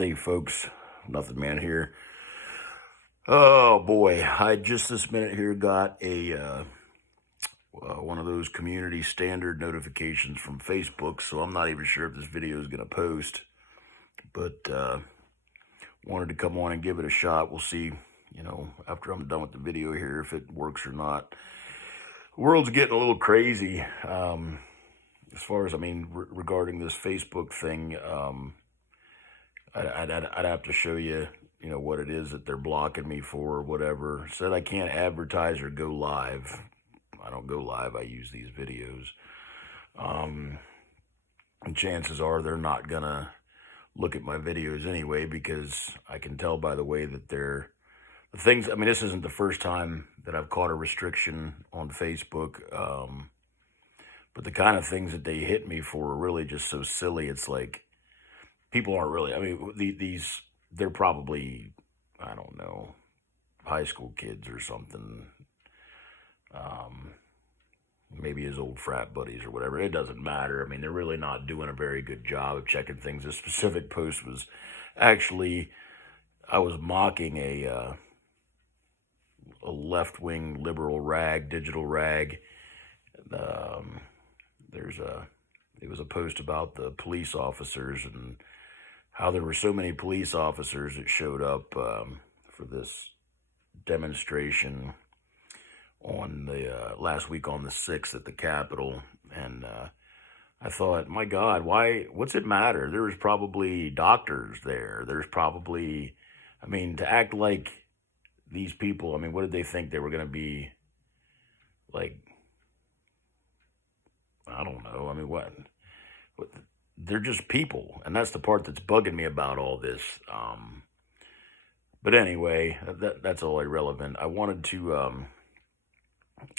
Hey folks, Nothing Man here. Oh boy, I just this minute here got a one of those community standard notifications from Facebook, so I'm not even sure if this video is going to post, but wanted to come on and give it a shot. We'll see, after I'm done with the video here, if it works or not. The world's getting a little crazy as far as, regarding this Facebook thing. I'd have to show you, what it is that they're blocking me for or whatever. Said I can't advertise or go live. I don't go live. I use these videos. And chances are they're not going to look at my videos anyway, because I can tell by the way that the things, this isn't the first time that I've caught a restriction on Facebook. But the kind of things that they hit me for are really just so silly. It's like, people aren't really, they're probably, I don't know, high school kids or something. Maybe his old frat buddies or whatever. It doesn't matter. They're really not doing a very good job of checking things. This specific post was actually, I was mocking a left-wing liberal rag, digital rag. It was a post about the police officers and how there were so many police officers that showed up for this demonstration on the last week on the 6th at the Capitol. And I thought, my God, what's it matter? There was probably doctors there. There's probably, to act like these people, what did they think they were going to be like? I don't know. What they're just people, and that's the part that's bugging me about all this. But anyway, that's all irrelevant. I wanted to,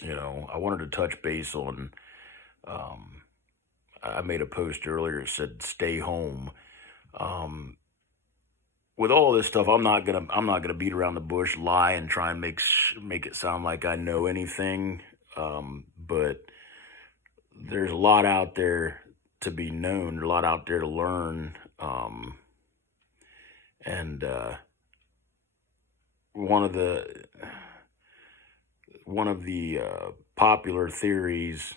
I wanted to touch base on. I made a post earlier. It said "Stay home." With all this stuff, I'm not gonna beat around the bush, lie, and try and make it sound like I know anything. But there's a lot out there to be known, a lot out there to learn. And one of the popular theories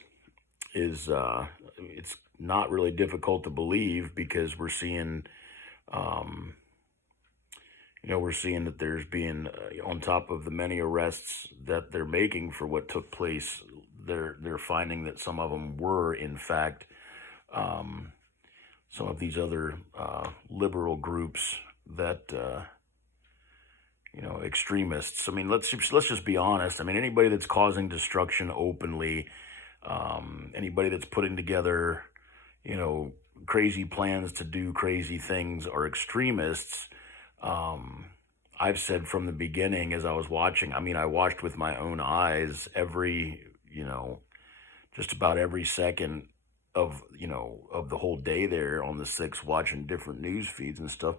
is it's not really difficult to believe, because we're seeing that there's being on top of the many arrests that they're making for what took place, they're finding that some of them were in fact some of these other liberal groups that extremists. Let's just be honest. Anybody that's causing destruction openly, anybody that's putting together crazy plans to do crazy things are extremists. I've said from the beginning, as I was watching, I watched with my own eyes just about every second of the whole day there on the 6th, watching different news feeds and stuff.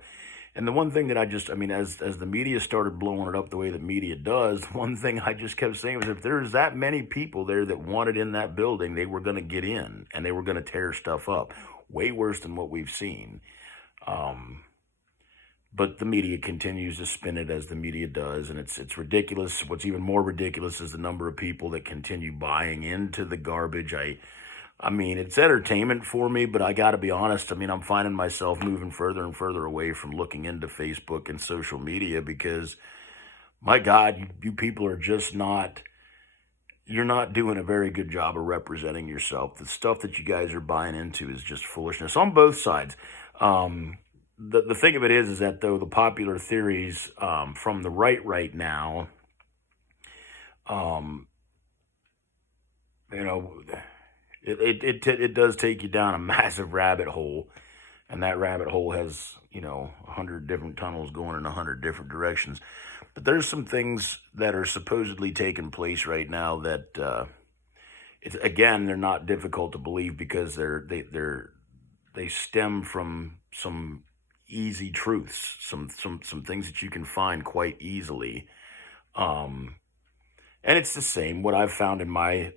And the one thing that as the media started blowing it up the way that media does, one thing I just kept saying was, if there's that many people there that wanted in that building, they were going to get in and they were going to tear stuff up. Way worse than what we've seen. But the media continues to spin it as the media does, and it's ridiculous. What's even more ridiculous is the number of people that continue buying into the garbage. It's entertainment for me, but I got to be honest. I'm finding myself moving further and further away from looking into Facebook and social media, because, my God, you people are just you're not doing a very good job of representing yourself. The stuff that you guys are buying into is just foolishness on both sides. The thing of it is that, though, the popular theories from the right now, it does take you down a massive rabbit hole, and that rabbit hole has 100 different tunnels going in 100 different directions. But there's some things that are supposedly taking place right now that they're not difficult to believe, because they stem from some easy truths, some things that you can find quite easily. And it's the same, what I've found in my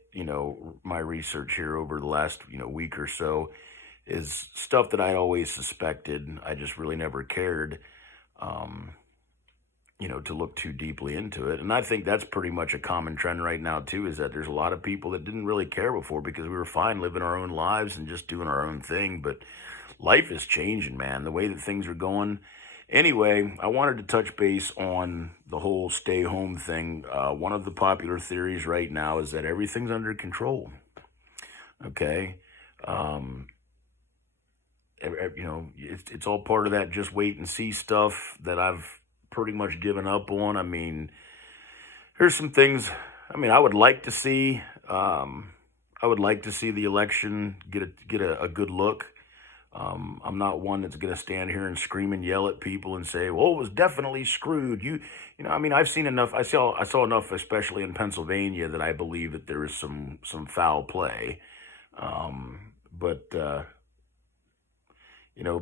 research here over the last, week or so, is stuff that I'd always suspected. I just really never cared, um, to look too deeply into it. And I think that's pretty much a common trend right now too, is that there's a lot of people that didn't really care before because we were fine living our own lives and just doing our own thing. But life is changing, man, the way that things are going. Anyway, I wanted to touch base on the whole stay home thing. One of the popular theories right now is that everything's under control. Okay. Um, it's all part of that just wait and see stuff that I've pretty much given up on. I mean, here's some things. I mean, I would like to see. I would like to see the election get a good look. I'm not one that's going to stand here and scream and yell at people and say, "Well, it was definitely screwed." I mean, I've seen enough. I saw enough, especially in Pennsylvania, that I believe that there is some foul play. But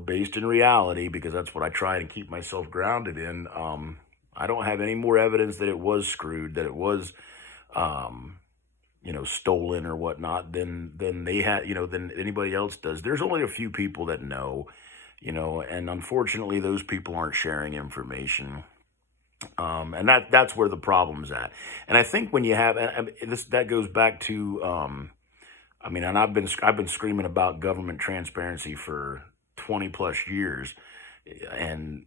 based in reality, because that's what I try and keep myself grounded in. I don't have any more evidence that it was screwed, that it was, um, stolen or whatnot than they had, than anybody else does. There's only a few people that know, and unfortunately, those people aren't sharing information. And that's where the problem's at. And I think when you have, and this that goes back to, I mean, and I've been screaming about government transparency for 20 plus years, and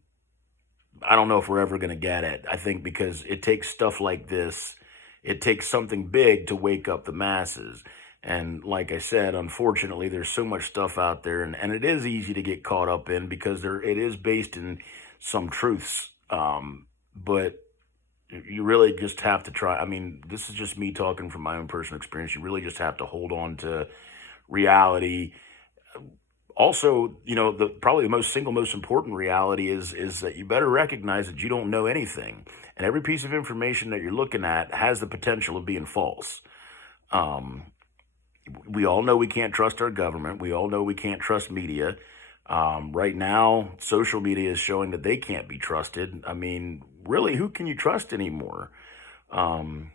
I don't know if we're ever going to get it. I think because it takes stuff like this, it takes something big to wake up the masses. And like I said, unfortunately, there's so much stuff out there, and it is easy to get caught up in because it is based in some truths. But you really just have to try. I mean, this is just me talking from my own personal experience. You really just have to hold on to reality. Also, the probably the most important reality is that you better recognize that you don't know anything, and every piece of information that you're looking at has the potential of being false. Um, we all know we can't trust our government. We all know we can't trust media. Right now, social media is showing that they can't be trusted. I mean, really, who can you trust anymore? Um,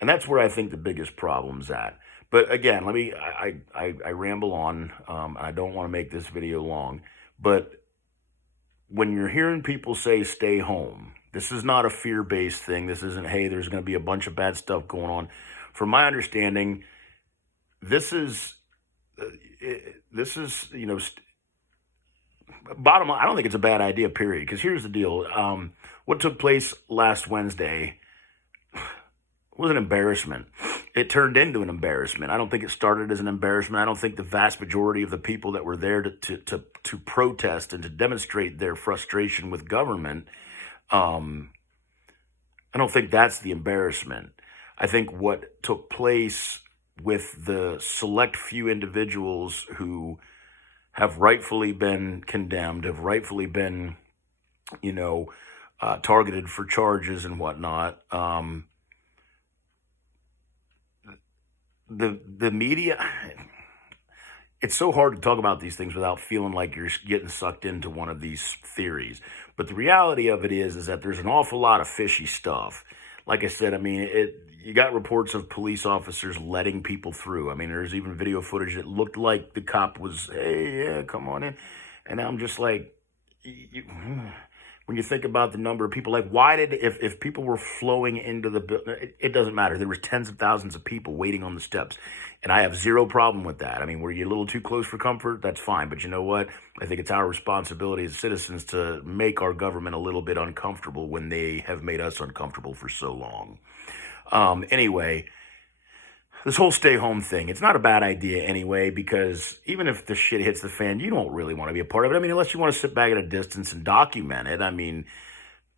and that's where I think the biggest problem's at. But again, I ramble on. I don't want to make this video long, but when you're hearing people say stay home, this is not a fear-based thing. This isn't, hey, there's going to be a bunch of bad stuff going on. From my understanding, this is uh, this is bottom line. I don't think it's a bad idea, period. Because here's the deal: what took place last Wednesday was an embarrassment. It turned into an embarrassment. I don't think it started as an embarrassment. I don't think the vast majority of the people that were there to protest and to demonstrate their frustration with government, um, I don't think that's the embarrassment. I think what took place with the select few individuals who have rightfully been condemned, have rightfully been, you know, targeted for charges and whatnot. The media, it's so hard to talk about these things without feeling like you're getting sucked into one of these theories. But the reality of it is that there's an awful lot of fishy stuff. Like I said, I mean, you got reports of police officers letting people through. I mean, there's even video footage that looked like the cop was, hey, yeah, come on in. And I'm just like, you, when you think about the number of people, like why did, if people were flowing into the building, it doesn't matter. There was tens of thousands of people waiting on the steps. And I have zero problem with that. I mean, were you a little too close for comfort? That's fine. But you know what? I think it's our responsibility as citizens to make our government a little bit uncomfortable when they have made us uncomfortable for so long. Anyway, this whole stay home thing, it's not a bad idea anyway, because even if the shit hits the fan, you don't really want to be a part of it. I mean, unless you want to sit back at a distance and document it. I mean,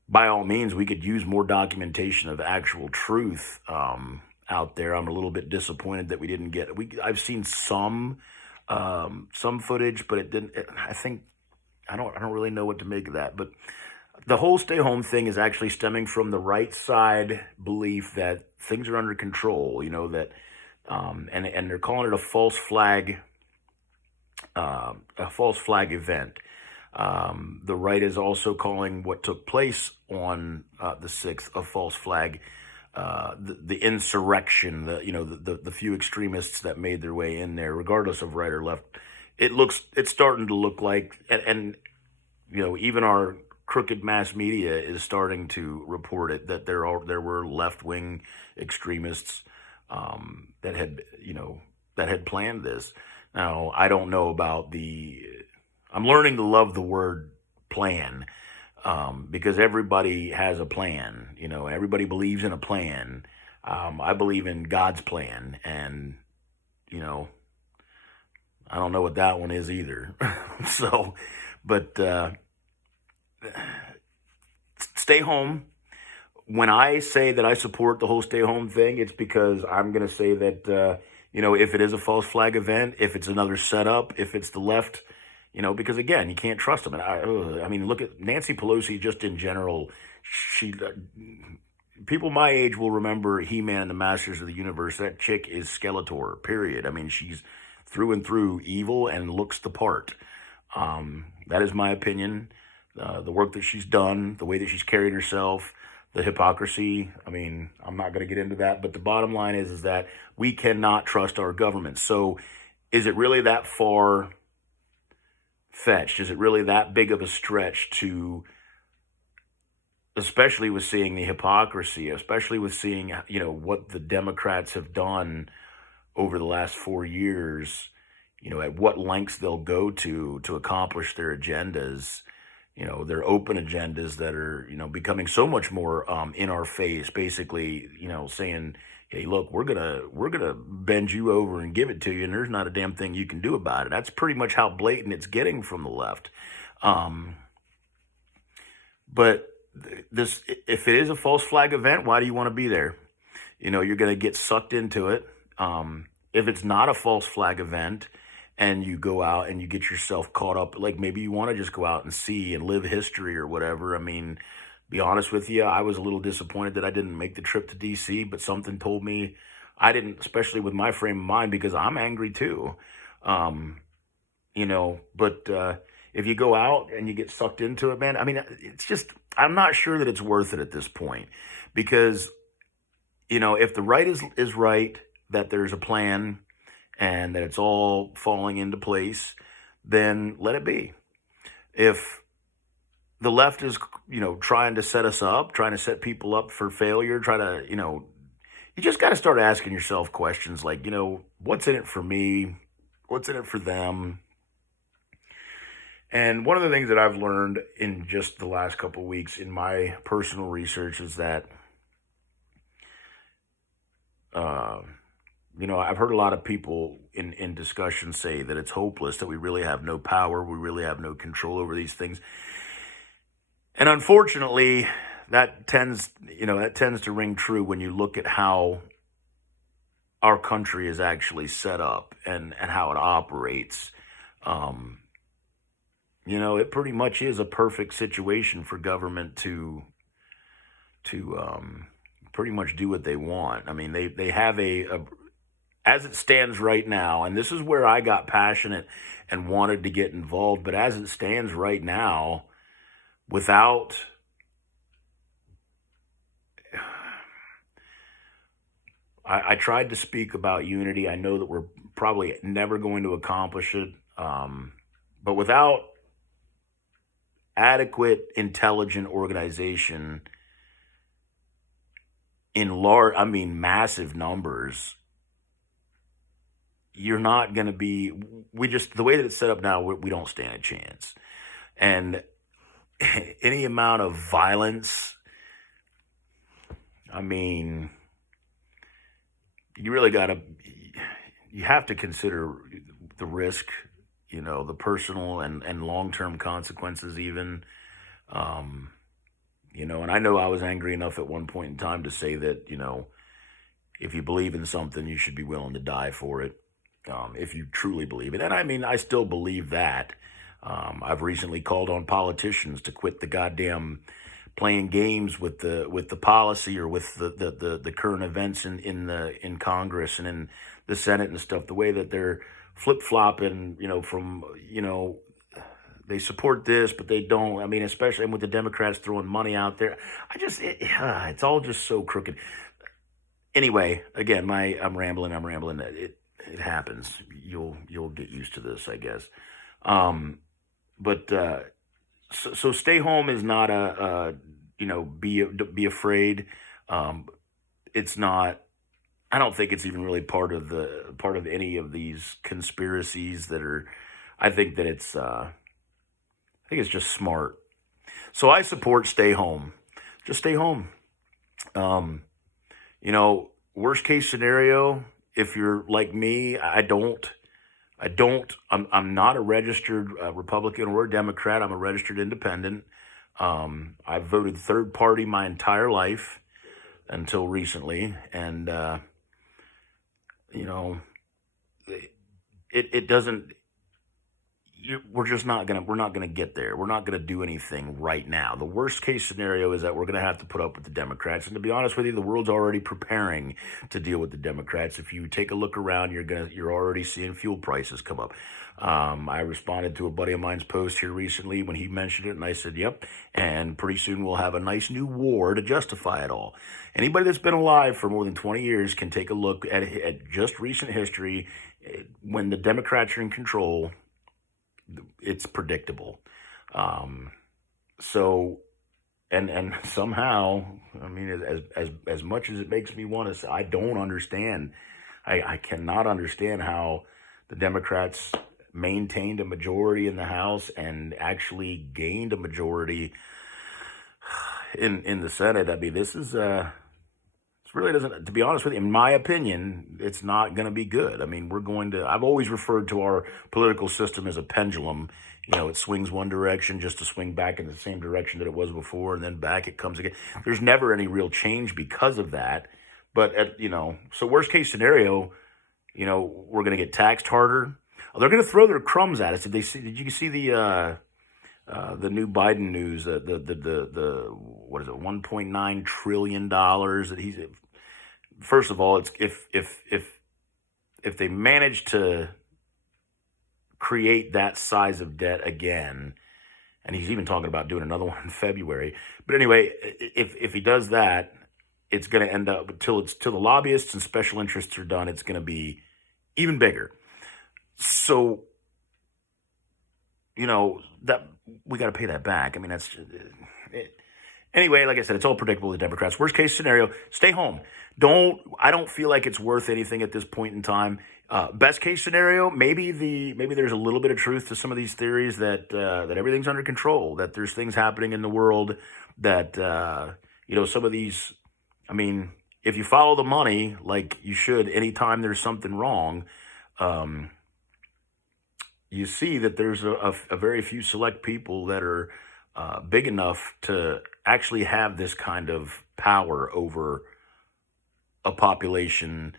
by all means, we could use more documentation of actual truth out there. I'm a little bit disappointed that we didn't get. I've seen some footage, but it didn't. I think I don't really know what to make of that. But the whole stay home thing is actually stemming from the right side belief that things are under control. You know that, and they're calling it a false flag event. The right is also calling what took place on the 6th a false flag. The insurrection, the few extremists that made their way in there, regardless of right or left, it's starting to look like, and even our crooked mass media is starting to report it, that there were left wing extremists that had planned this. Now I don't know about the. I'm learning to love the word plan, because everybody has a plan. Everybody believes in a plan. I believe in God's plan, and you know I don't know what that one is either. So, but stay home. When I say that I support the whole stay home thing, it's because I'm going to say that, if it is a false flag event, if it's another setup, if it's the left, because again, you can't trust them. And I mean, look at Nancy Pelosi just in general. She, people my age will remember He-Man and the Masters of the Universe. That chick is Skeletor, period. I mean, she's through and through evil and looks the part. That is my opinion. The work that she's done, the way that she's carried herself, the hypocrisy. I mean, I'm not going to get into that, but the bottom line is that we cannot trust our government. So is it really that far fetched? Is it really that big of a stretch to, especially with seeing the hypocrisy, especially with seeing, what the Democrats have done over the last 4 years, at what lengths they'll go to accomplish their agendas, their open agendas that are, becoming so much more in our face, basically, saying, hey, look, we're gonna bend you over and give it to you, and there's not a damn thing you can do about it. That's pretty much how blatant it's getting from the left. But this, if it is a false flag event, why do you want to be there? You're going to get sucked into it. If it's not a false flag event and you go out and you get yourself caught up, like maybe you want to just go out and see and live history or whatever. I mean, be honest with you, I was a little disappointed that I didn't make the trip to DC, but something told me I didn't, especially with my frame of mind, because I'm angry too. But if you go out and you get sucked into it, man, I mean, it's just, I'm not sure that it's worth it at this point, because, if the right is right, that there's a plan and that it's all falling into place, then let it be. If the left is, trying to set us up, trying to set people up for failure, you just got to start asking yourself questions like, what's in it for me? What's in it for them? And one of the things that I've learned in just the last couple of weeks in my personal research is that, I've heard a lot of people in discussion say that it's hopeless, that we really have no power, we really have no control over these things. And unfortunately, that tends to ring true when you look at how our country is actually set up and how it operates. It pretty much is a perfect situation for government to pretty much do what they want. I mean, they have as it stands right now, and this is where I got passionate and wanted to get involved, but as it stands right now, without I tried to speak about unity. I know that we're probably never going to accomplish it, but without adequate, intelligent organization in massive numbers, you're not going to be, the way that it's set up now, we don't stand a chance. And any amount of violence, I mean, you have to consider the risk, the personal and long-term consequences even. And I know I was angry enough at one point in time to say that, if you believe in something, you should be willing to die for it, if you truly believe it. And I mean, I still believe that. I've recently called on politicians to quit the goddamn playing games with the policy or with the current events in Congress and in the Senate and stuff. The way that they're flip-flopping, they support this, but they don't. I mean, especially with the Democrats throwing money out there. It's all just so crooked. Anyway, again, I'm rambling. it happens. You'll get used to this, I guess. Um, but so stay home is not be afraid. Um, it's not. I don't think it's even really part of any of these conspiracies that are. I think that I think it's just smart. So I support stay home. Just stay home. Um, Worst case scenario, if you're like me, I'm not a registered Republican or a Democrat. I'm a registered independent. I've voted third party my entire life until recently, and you know, it doesn't. We're not gonna get there. We're not gonna do anything right now. The worst case scenario is that we're gonna have to put up with the Democrats. And to be honest with you, the world's already preparing to deal with the Democrats. If you take a look around, you're already seeing fuel prices come up. I responded to a buddy of mine's post here recently when he mentioned it, and I said, "Yep." And pretty soon we'll have a nice new war to justify it all. Anybody that's been alive for more than 20 years can take a look at just recent history. When the Democrats are in control, it's predictable. Um, so and somehow, I mean, as much as it makes me want to say, I don't understand. I cannot understand how the Democrats maintained a majority in the House and actually gained a majority in the Senate. I mean, this is it really doesn't, to be honest with you, in my opinion, it's not going to be good. I mean, I've always referred to our political system as a pendulum. It swings one direction just to swing back in the same direction that it was before, and then back it comes again. There's never any real change because of that. But, so worst case scenario, we're going to get taxed harder. They're going to throw their crumbs at us. Did you see the new Biden news? The what is it? $1.9 trillion that he's. First of all, it's if they manage to create that size of debt again, and he's even talking about doing another one in February. But anyway, if he does that, it's going to end up till the lobbyists and special interests are done. It's going to be even bigger. So that we got to pay that back. I mean, that's it. Anyway, like I said, it's all predictable with the Democrats. Worst case scenario, stay home. I don't feel like it's worth anything at this point in time. Best case scenario, maybe there's a little bit of truth to some of these theories that everything's under control, that there's things happening in the world that some of these. I mean, if you follow the money like you should, anytime there's something wrong, you see that there's a very few select people that are big enough to actually have this kind of power over a population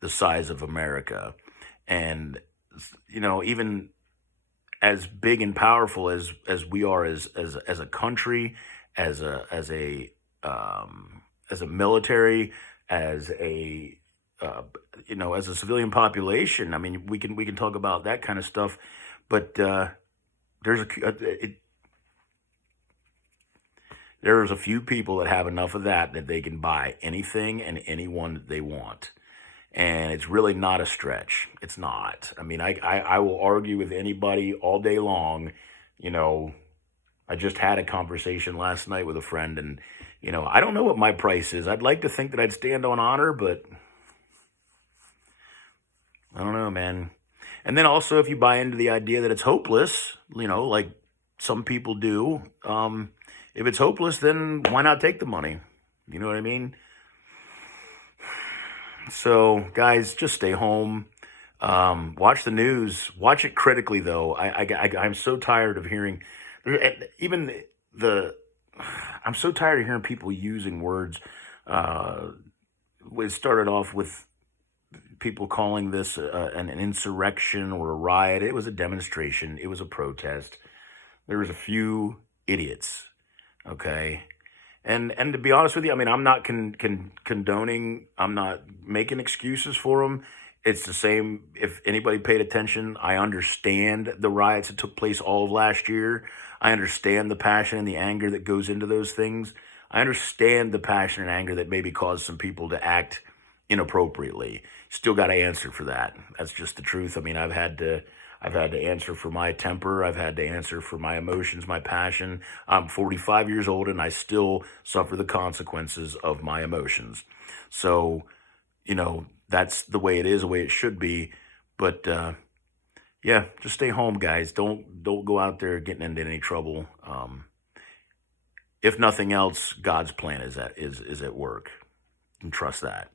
the size of America. And, even as big and powerful as we are as a country, as a military, as a as a civilian population. I mean, we can talk about that kind of stuff, but there's there's a few people that have enough of that they can buy anything and anyone that they want. And it's really not a stretch. It's not. I mean, I will argue with anybody all day long. I just had a conversation last night with a friend, and, I don't know what my price is. I'd like to think that I'd stand on honor, but I don't know, man. And then also, if you buy into the idea that it's hopeless, like some people do, if it's hopeless, then why not take the money? You know what I mean? So, guys, just stay home. Watch the news. Watch it critically, though. I'm so tired of hearing, even the. I'm so tired of hearing people using words. It started off with people calling this an insurrection or a riot. It was a demonstration. It was a protest. There was a few idiots. Okay. And to be honest with you, I mean, I'm not condoning, I'm not making excuses for them. It's the same. If anybody paid attention, I understand the riots that took place all of last year. I understand the passion and the anger that goes into those things. I understand the passion and anger that maybe caused some people to act inappropriately. still got to answer for that. That's just the truth. I mean, I've had to answer for my temper. I've had to answer for my emotions, my passion. I'm 45 years old and I still suffer the consequences of my emotions. So, that's the way it is, the way it should be. But yeah, just stay home, guys. Don't go out there getting into any trouble. If nothing else, God's plan is at work, and trust that.